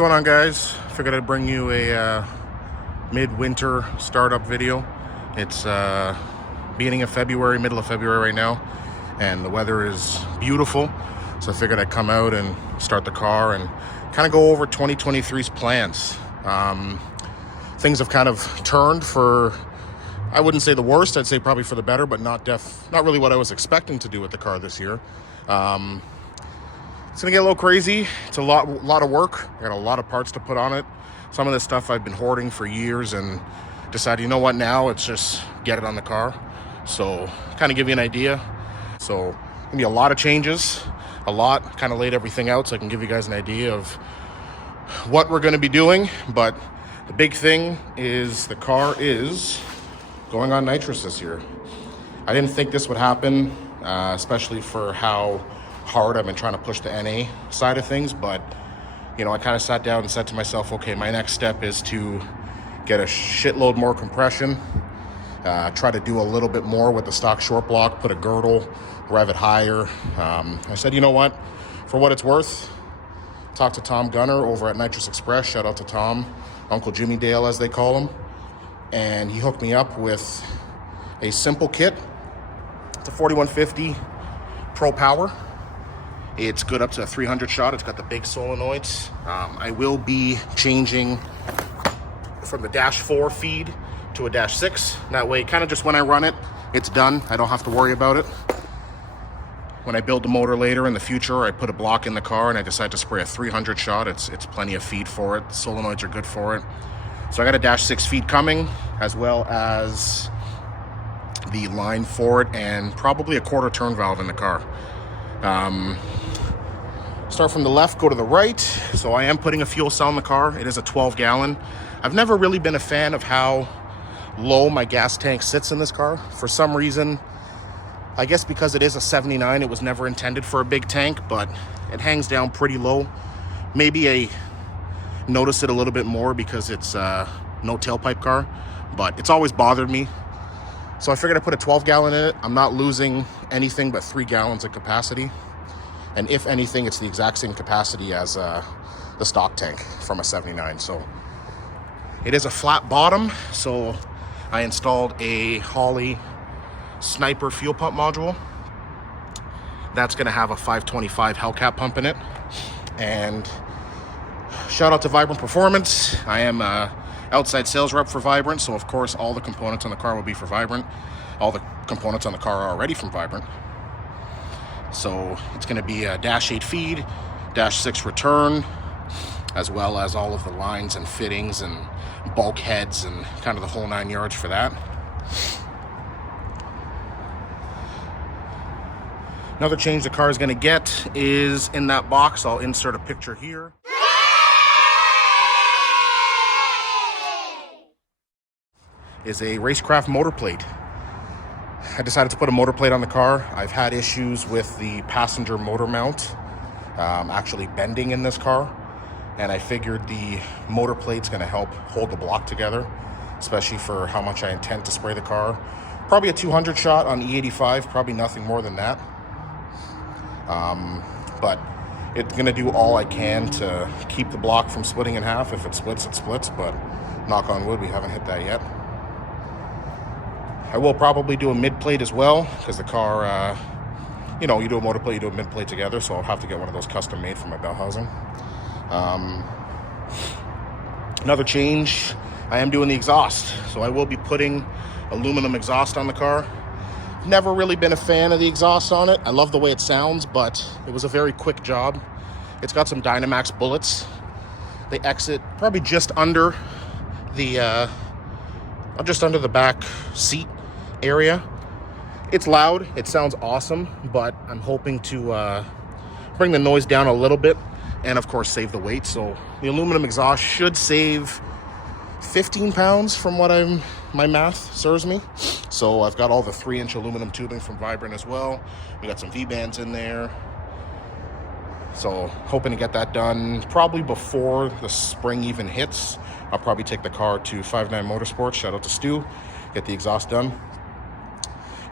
going on, guys? Figured I'd bring you a mid-winter startup video. It's beginning of February, middle of February right now, and the weather is beautiful, so I figured I'd come out and start the car and kind of go over 2023's plans. Things have kind of turned for, I wouldn't say the worst, I'd say probably for the better, but not really what I was expecting to do with the car this year. It's gonna get a little crazy. It's a lot of work. I got a lot of parts to put on it. Some of this stuff I've been hoarding for years and decided, you know what, now it's just get it on the car. So kind of give you an idea. So gonna be a lot of changes, kind of laid everything out so I can give you guys an idea of what we're gonna be doing. But the big thing is the car is going on nitrous this year. I didn't think this would happen, especially for how hard I've been trying to push the NA side of things, but you know, I kind of sat down and said to myself, okay, my next step is to get a shitload more compression, try to do a little bit more with the stock short block, put a girdle, rev it higher. I said, you know what, for what it's worth, talk to Tom Gunner over at Nitrous Express. Shout out to Tom, Uncle Jimmy Dale as they call him, and he hooked me up with a simple kit. It's a 4150 Pro Power. It's good up to a 300 shot. It's got the big solenoids. I will be changing from the dash 4 feed to a dash 6. That way, kind of just when I run it, it's done. I don't have to worry about it. When I build the motor later in the future, I put a block in the car and I decide to spray a 300 shot. It's plenty of feed for it. The solenoids are good for it. So I got a dash 6 feed coming, as well as the line for it, and probably a quarter turn valve in the car. Start from the left, go to the right. So I am putting a fuel cell in the car. It is a 12 gallon. I've never really been a fan of how low my gas tank sits in this car. For some reason, I guess because it is a 79, it was never intended for a big tank, but it hangs down pretty low. Maybe I notice it a little bit more because it's no tailpipe car, but it's always bothered me. So I figured I'd put a 12 gallon in it. I'm not losing anything but 3 gallons of capacity. And if anything, it's the exact same capacity as the stock tank from a 79. So it is a flat bottom. So I installed a Holley Sniper fuel pump module. That's gonna have a 525 Hellcat pump in it. And shout out to Vibrant Performance. I am a outside sales rep for Vibrant. So of course, all the components on the car will be for Vibrant. All the components on the car are already from Vibrant. So it's going to be a dash 8 feed, dash 6 return, as well as all of the lines and fittings and bulkheads and kind of the whole 9 yards for that. Another change the car is going to get is in that box. I'll insert a picture here. Is a Racecraft motor plate. I decided to put a motor plate on the car. I've had issues with the passenger motor mount actually bending in this car, and I figured the motor plate's going to help hold the block together, especially for how much I intend to spray the car. Probably a 200 shot on E85, probably nothing more than that. But it's going to do all I can to keep the block from splitting in half. If it splits, it splits, but knock on wood, we haven't hit that yet. I will probably do a mid plate as well, because the car, you know, you do a motor plate, you do a mid plate together, so I'll have to get one of those custom made for my bell housing. Another change, I am doing the exhaust. So I will be putting aluminum exhaust on the car. Never really been a fan of the exhaust on it. I love the way it sounds, but it was a very quick job. It's got some Dynamax bullets. They exit probably just under the back seat area. It's loud, it sounds awesome, but I'm hoping to bring the noise down a little bit and of course save the weight. So the aluminum exhaust should save 15 pounds from what my math serves me. So I've got all the 3-inch aluminum tubing from Vibrant as well. We got some V-bands in there. So hoping to get that done probably before the spring even hits. I'll probably take the car to 59 Motorsports, shout out to Stu, get the exhaust done.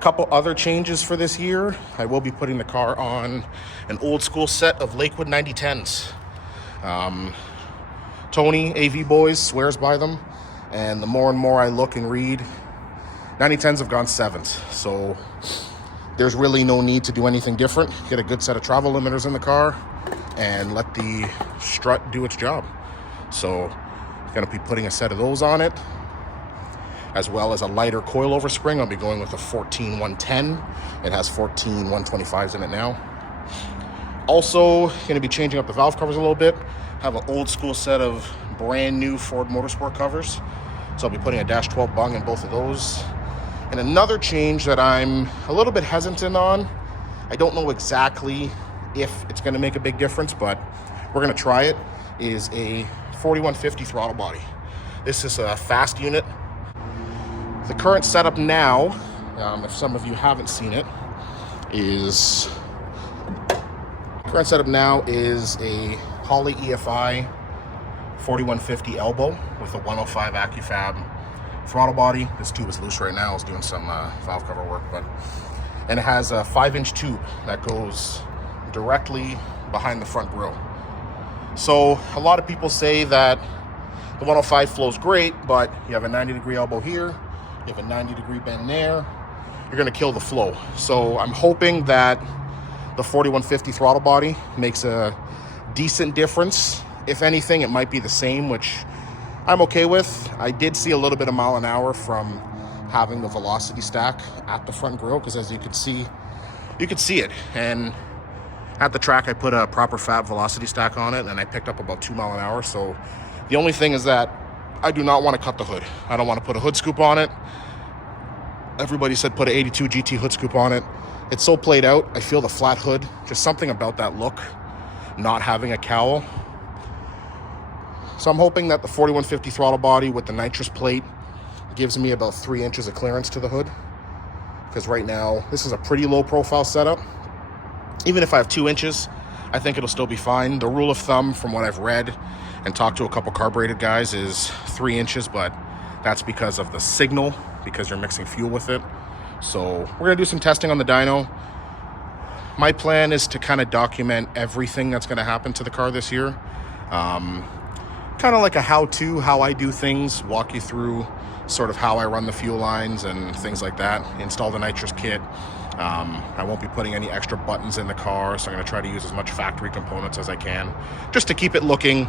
Couple other changes for this year. I will be putting the car on an old school set of Lakewood 9010s. Tony, AV Boys, swears by them. And the more and more I look and read, 9010s have gone 7s. So there's really no need to do anything different. Get a good set of travel limiters in the car and let the strut do its job. So I'm going to be putting a set of those on it, as well as a lighter coilover spring. I'll be going with a 14-110. It has 14-125s in it now. Also, going to be changing up the valve covers a little bit. Have an old school set of brand new Ford Motorsport covers. So I'll be putting a dash 12 bung in both of those. And another change that I'm a little bit hesitant on, I don't know exactly if it's going to make a big difference, but we're going to try it, is a 4150 throttle body. This is a fast unit. The current setup now, if some of you haven't seen it, is a Holley EFI 4150 elbow with a 105 accufab throttle body. This tube is loose right now. I was doing some valve cover work, and it has a 5-inch tube that goes directly behind the front grille. So a lot of people say that the 105 flows great, but you have a 90-degree elbow here, you have a 90-degree bend there, you're going to kill the flow. So I'm hoping that the 4150 throttle body makes a decent difference. If anything, it might be the same, which I'm okay with. I did see a little bit of mile an hour from having the velocity stack at the front grille, because as you could see it. And at the track, I put a proper fab velocity stack on it, and I picked up about 2 miles an hour. So the only thing is that I do not want to cut the hood. I don't want to put a hood scoop on it. Everybody said put an 82 GT hood scoop on it. It's so played out. I feel the flat hood, just something about that look, not having a cowl. So I'm hoping that the 4150 throttle body with the nitrous plate gives me about 3 inches of clearance to the hood, because right now this is a pretty low profile setup. Even if I have 2 inches, I think it'll still be fine. The rule of thumb from what I've read and talked to a couple carbureted guys is 3 inches, but that's because of the signal, because you're mixing fuel with it. So we're going to do some testing on the dyno. My plan is to kind of document everything that's going to happen to the car this year. Kind of like a how-to, how I do things, walk you through sort of how I run the fuel lines and things like that. Install the nitrous kit. I won't be putting any extra buttons in the car, so I'm going to try to use as much factory components as I can, just to keep it looking,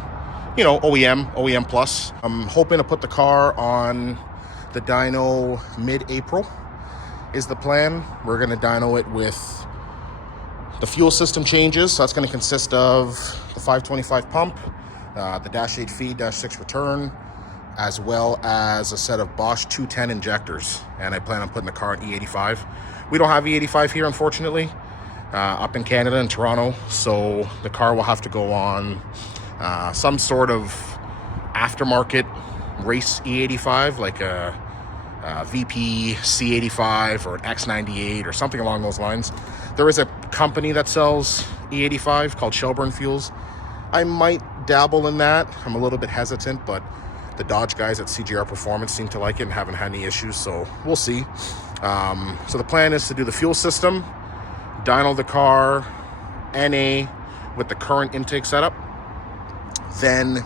you know, OEM plus. I'm hoping to put the car on the dyno mid-April is the plan. We're going to dyno it with the fuel system changes. So that's going to consist of the 525 pump, the dash 8 feed, dash 6 return, as well as a set of Bosch 210 injectors. And I plan on putting the car on E85. We don't have E85 here, unfortunately, up in Canada, in Toronto. So the car will have to go on some sort of aftermarket race E85, like a VP C85 or an X98 or something along those lines. There is a company that sells E85 called Shelburne Fuels. I might dabble in that. I'm a little bit hesitant, but the Dodge guys at CGR Performance seem to like it and haven't had any issues, so we'll see. So the plan is to do the fuel system, dyno the car, NA with the current intake setup, then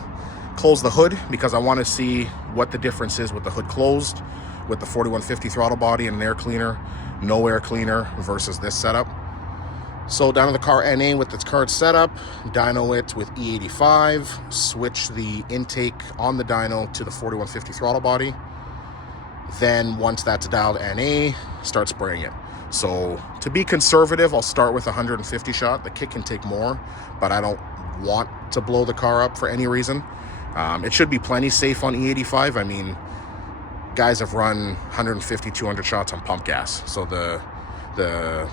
close the hood, because I want to see what the difference is with the hood closed, with the 4150 throttle body and an air cleaner, no air cleaner versus this setup. So dyno the car NA with its current setup, dyno it with E85, switch the intake on the dyno to the 4150 throttle body. Then once that's dialed NA, start spraying it. So to be conservative, I'll start with 150 shot. The kit can take more, but I don't want to blow the car up for any reason. It should be plenty safe on E85. I mean, guys have run 150, 200 shots on pump gas. So the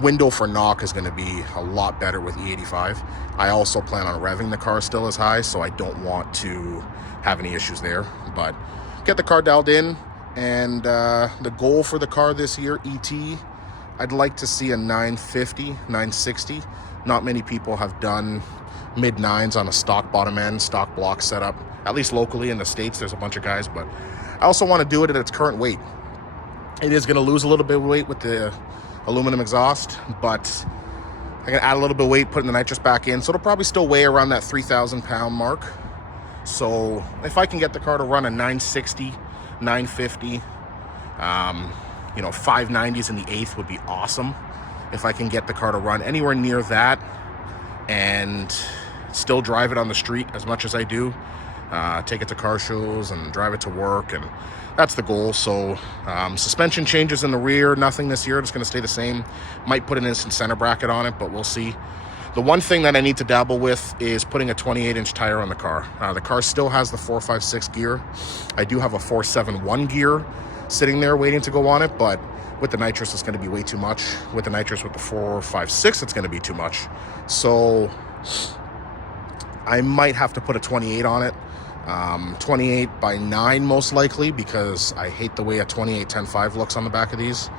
window for knock is going to be a lot better with E85. I also plan on revving the car still as high, so I don't want to have any issues there. But get the car dialed in, and the goal for the car this year, ET, I'd like to see a 950, 960. Not many people have done mid-9s on a stock bottom end, stock block setup, at least locally in the States. There's a bunch of guys, but I also want to do it at its current weight. It is going to lose a little bit of weight with the aluminum exhaust, but I'm going to add a little bit of weight, putting the nitrous back in, so it'll probably still weigh around that 3,000 pound mark. So if I can get the car to run a 960, 950, you know, 590s in the 8th would be awesome. If I can get the car to run anywhere near that and still drive it on the street as much as I do, take it to car shows and drive it to work, and that's the goal. So suspension changes in the rear, nothing this year. It's going to stay the same. Might put an instant center bracket on it, but we'll see. The one thing that I need to dabble with is putting a 28-inch tire on the car. The car still has the 456 gear. I do have a 471 gear sitting there waiting to go on it, but with the nitrous, it's going to be way too much. With the nitrous, with the 456, it's going to be too much. So I might have to put a 28 on it. 28/9 most likely, because I hate the way a 28-10.5 looks on the back of these,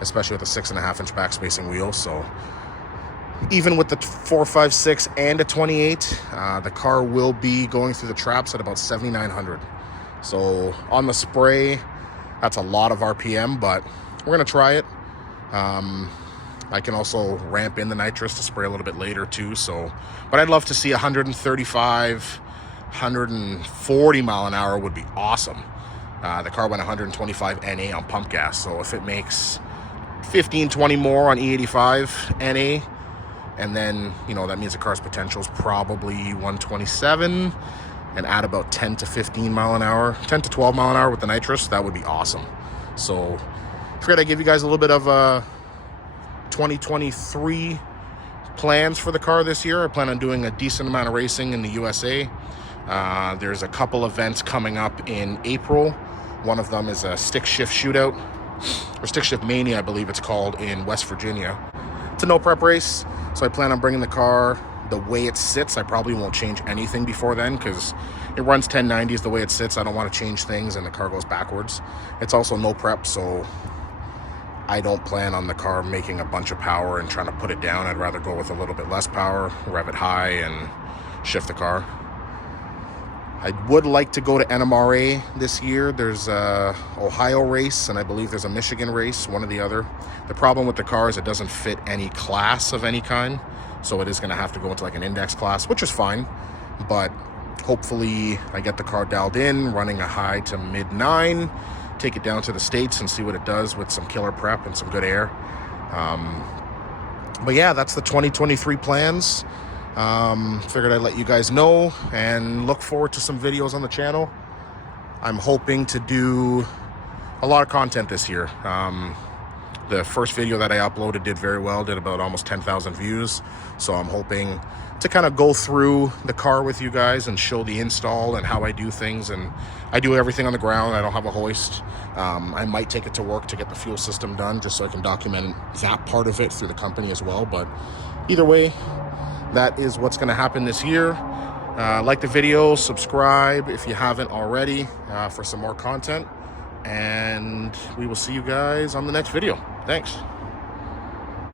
especially with a 6.5-inch back spacing wheel. So even with the 456 and a 28, the car will be going through the traps at about 7,900. So on the spray, that's a lot of RPM, but we're going to try it. I can also ramp in the nitrous to spray a little bit later too. So, but I'd love to see 135, 140 mile an hour would be awesome. The car went 125 NA on pump gas. So if it makes 15, 20 more on E85 NA, and then, you know, that means the car's potential is probably 127, and add about 10 to 15 mile an hour, 10 to 12 mile an hour with the nitrous, that would be awesome. So I figured I'd give you guys a little bit of 2023 plans for the car this year. I plan on doing a decent amount of racing in the USA. There's a couple events coming up in April. One of them is a stick shift shootout, or stick shift mania, I believe it's called, in West Virginia. It's a no prep race, so I plan on bringing the car the way it sits. I probably won't change anything before then, because it runs 1090s the way it sits. I don't want to change things and the car goes backwards. It's also no prep, so I don't plan on the car making a bunch of power and trying to put it down. I'd rather go with a little bit less power, rev it high, and shift the car. I would like to go to NMRA this year. There's a Ohio race, and I believe there's a Michigan race, one or the other. The problem with the car is it doesn't fit any class of any kind, so it is going to have to go into like an index class, which is fine. But hopefully I get the car dialed in, running a high to mid-9, take it down to the States and see what it does with some killer prep and some good air. But yeah, that's the 2023 plans. Figured I'd let you guys know, and look forward to some videos on the channel. I'm hoping to do a lot of content this year. The first video that I uploaded did very well, did about almost 10,000 views. So I'm hoping to kind of go through the car with you guys and show the install and how I do things. And I do everything on the ground. I don't have a hoist. I might take it to work to get the fuel system done, just so I can document that part of it through the company as well. But either way, that is what's going to happen this year. Like the video, subscribe if you haven't already, for some more content, and we will see you guys on the next video. Thanks.